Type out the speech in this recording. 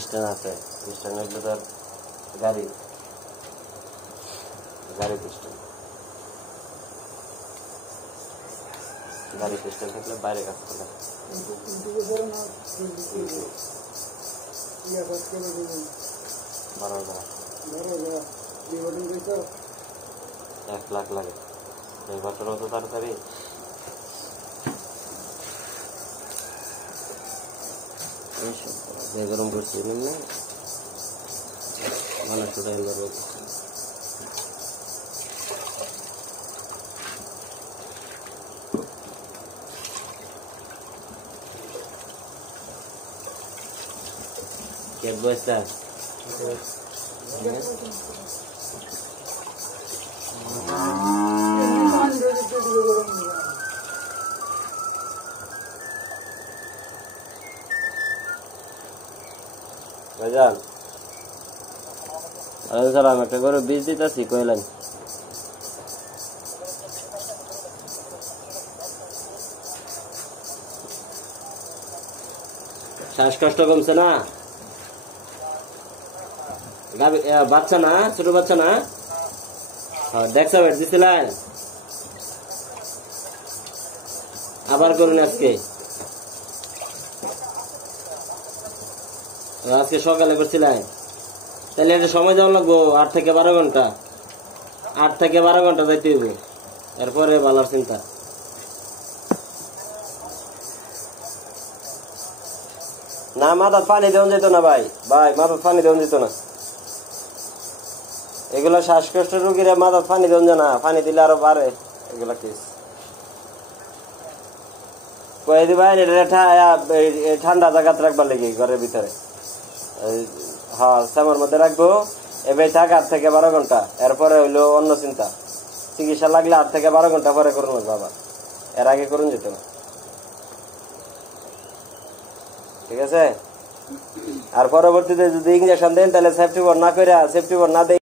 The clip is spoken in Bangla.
পিস্টন আছে, পিস্টন হইলে তোর গাড়ি পিস্টন, গাড়ি পিস্টন থাকলে বাইরে কাজ করে। বারো হাজার 1 লাখ লাগে এই বছর অত তাড়াতাড়ি। গরম করছি না মানুষ ¿Qué cuesta? ভাইজান সালাম, একটা করে বীজ দিতেছি কইলেন। শ্বাসকষ্ট কমছে না? বাচ্চা না, ছোট বাচ্চা না? দেখছ বেট দিছিলেন, আবার করুন আজকে। আজকে সকালে করছিলেন, তাহলে এটা সময় যাওয়া লাগবো 8 থেকে 12 ঘন্টা। 8 থেকে 12 ঘন্টা যাইতে হইবে, এরপরে ভালো চিন্তা। না মাথার পানি দেওয়া যেত না ভাই, মাথার পানি দেওয়া যেত না। এগুলা শ্বাসকষ্ট রোগীরা মাথার পানি দেওয়া যায় না, পানি দিলে আরো বাড়ে এগুলা কেস। কয়ে দিবেন এটা ঠান্ডা জায়গাতে রাখবার লেগে ঘরের ভিতরে। হ্যাঁ সামার মধ্যে রাখবো, এবার থাক 8 থেকে 12 ঘন্টা, এরপরে হইলো অন্য চিন্তা। চিকিৎসা লাগলে 8 থেকে 12 ঘন্টা পরে করুন বাবা, এর আগে করুন যেত না। ঠিক আছে? আর পরবর্তীতে যদি ইঞ্জেকশন দেন তাহলে সেফটি বোর্ড না করে, সেফটি বোর্ড না দেয়